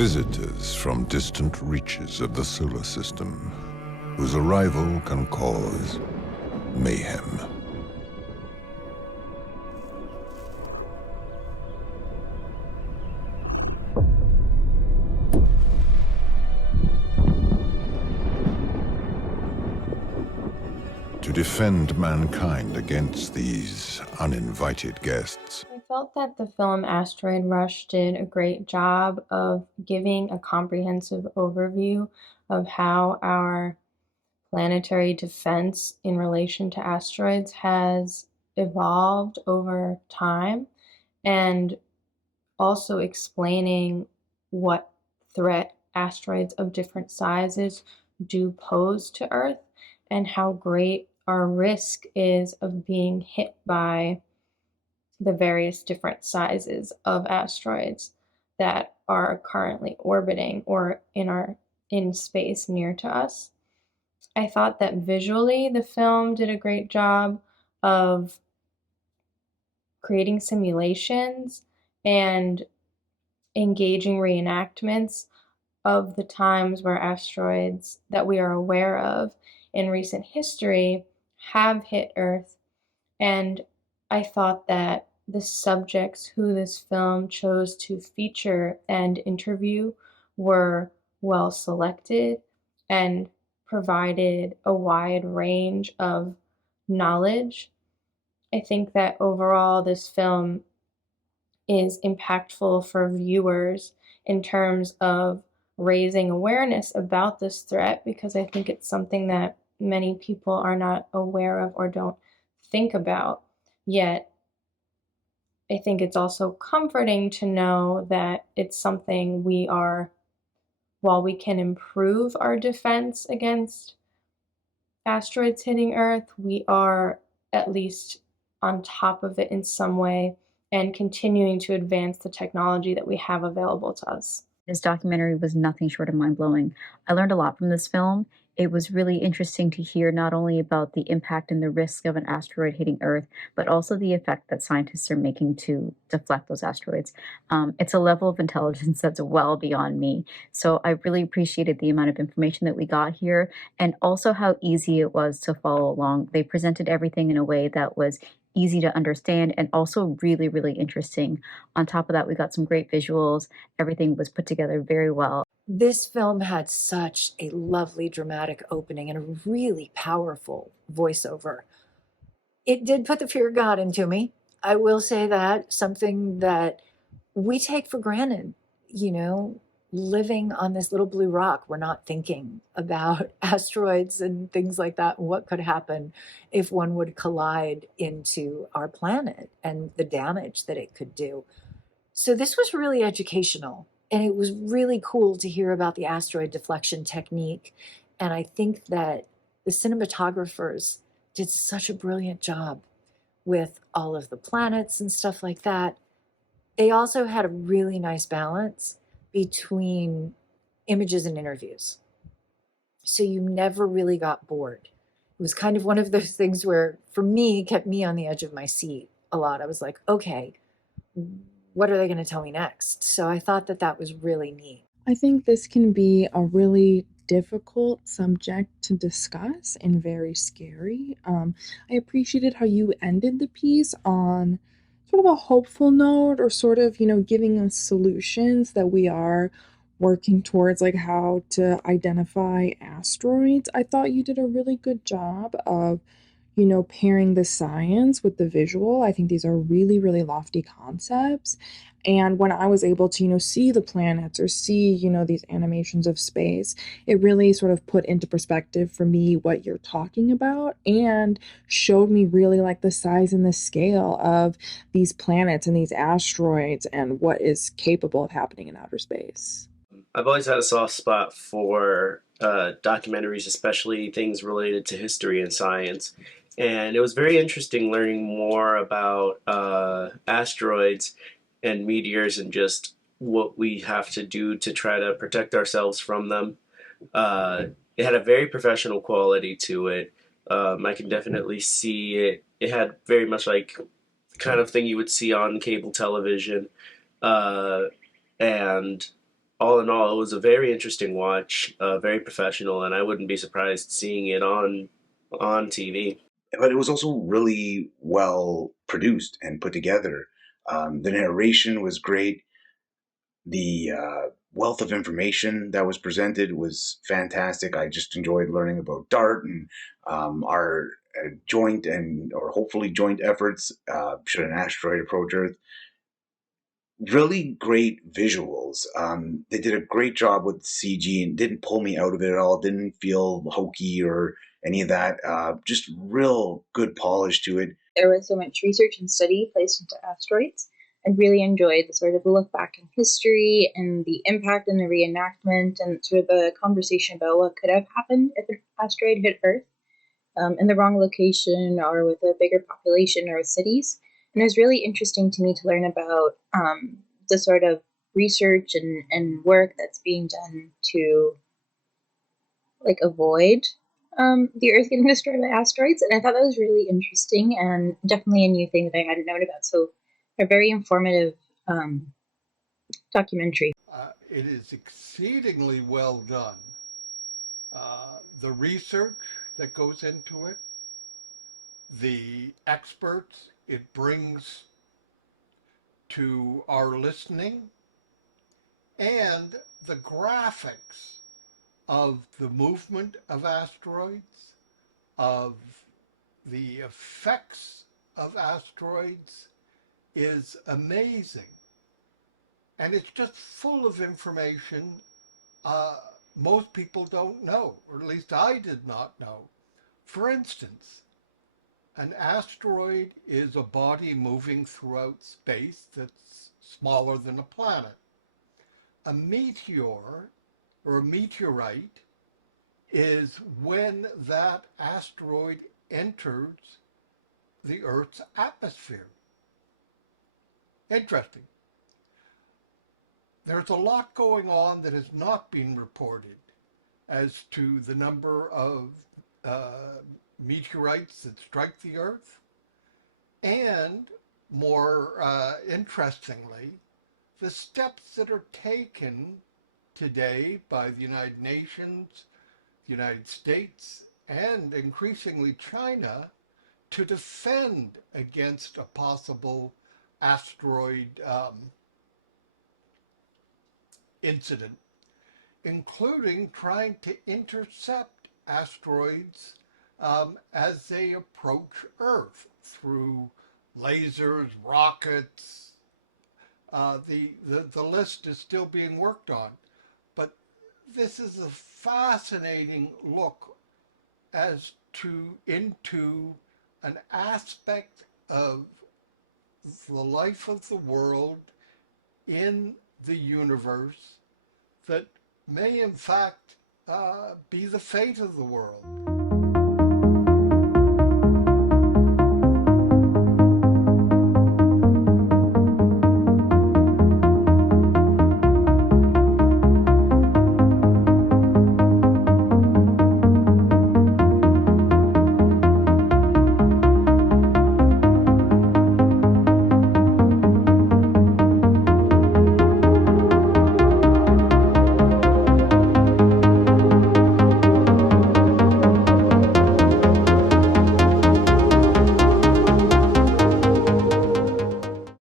visitors from distant reaches of the solar system, whose arrival can cause mayhem. To defend mankind against these uninvited guests. I felt that the film Asteroid Rush did a great job of giving a comprehensive overview of how our planetary defense in relation to asteroids has evolved over time, and also explaining what threat asteroids of different sizes do pose to Earth, and how great our risk is of being hit by the various different sizes of asteroids that are currently orbiting or in space near to us. I thought that visually the film did a great job of creating simulations and engaging reenactments of the times where asteroids that we are aware of in recent history have hit Earth. And I thought that the subjects who this film chose to feature and interview were well selected and provided a wide range of knowledge. I think that overall this film is impactful for viewers in terms of raising awareness about this threat, because I think it's something that many people are not aware of or don't think about. Yet, I think it's also comforting to know that it's something while we can improve our defense against asteroids hitting Earth, we are at least on top of it in some way and continuing to advance the technology that we have available to us. This documentary was nothing short of mind-blowing. I learned a lot from this film. It was really interesting to hear not only about the impact and the risk of an asteroid hitting Earth, but also the effect that scientists are making to deflect those asteroids. It's a level of intelligence that's well beyond me. So I really appreciated the amount of information that we got here, and also how easy it was to follow along. They presented everything in a way that was easy to understand and also really, really interesting. On top of that, we got some great visuals. Everything was put together very well. This film had such a lovely dramatic opening and a really powerful voiceover. It did put the fear of God into me. I will say that, something that we take for granted, living on this little blue rock. We're not thinking about asteroids and things like that. What could happen if one would collide into our planet and the damage that it could do. So this was really educational. And it was really cool to hear about the asteroid deflection technique. And I think that the cinematographers did such a brilliant job with all of the planets and stuff like that. They also had a really nice balance between images and interviews. So you never really got bored. It was kind of one of those things where, for me, kept me on the edge of my seat a lot. I was like, okay, what are they going to tell me next? So I thought that that was really neat. I think this can be a really difficult subject to discuss and very scary. I appreciated how you ended the piece on sort of a hopeful note, or sort of, giving us solutions that we are working towards, like how to identify asteroids. I thought you did a really good job of pairing the science with the visual. I think these are really, really lofty concepts. And when I was able to, see the planets or see, these animations of space, it really sort of put into perspective for me what you're talking about, and showed me really like the size and the scale of these planets and these asteroids and what is capable of happening in outer space. I've always had a soft spot for documentaries, especially things related to history and science. And it was very interesting learning more about asteroids and meteors and just what we have to do to try to protect ourselves from them. It had a very professional quality to it. I can definitely see it. It had very much like the kind of thing you would see on cable television. And all in all, it was a very interesting watch, very professional, and I wouldn't be surprised seeing it on TV. But it was also really well produced and put together. The narration was great. The wealth of information that was presented was fantastic. I just enjoyed learning about DART and our joint and or hopefully joint efforts should an asteroid approach Earth. Really great visuals. They did a great job with CG and didn't pull me out of it at all. Didn't feel hokey or any of that. Just real good polish to it. There was so much research and study placed into asteroids. I really enjoyed the sort of look back in history and the impact and the reenactment and sort of the conversation about what could have happened if an asteroid hit Earth in the wrong location or with a bigger population or with cities. And it was really interesting to me to learn about the sort of research and work that's being done to like avoid the Earth getting destroyed by asteroids. And I thought that was really interesting and definitely a new thing that I hadn't known about. So a very informative documentary. It is exceedingly well done. The research that goes into it, the experts it brings to our listening, and the graphics of the movement of asteroids, of the effects of asteroids is amazing. And it's just full of information most people don't know, or at least I did not know. For instance, an asteroid is a body moving throughout space that's smaller than a planet. A meteor or a meteorite is when that asteroid enters the Earth's atmosphere. Interesting. There's a lot going on that has not been reported as to the number of meteorites that strike the Earth, and more interestingly, the steps that are taken today by the United Nations, the United States, and increasingly China to defend against a possible asteroid incident, including trying to intercept asteroids as they approach Earth through lasers, rockets. The list is still being worked on. But this is a fascinating look as to into an aspect of the life of the world in the universe that may in fact be the fate of the world.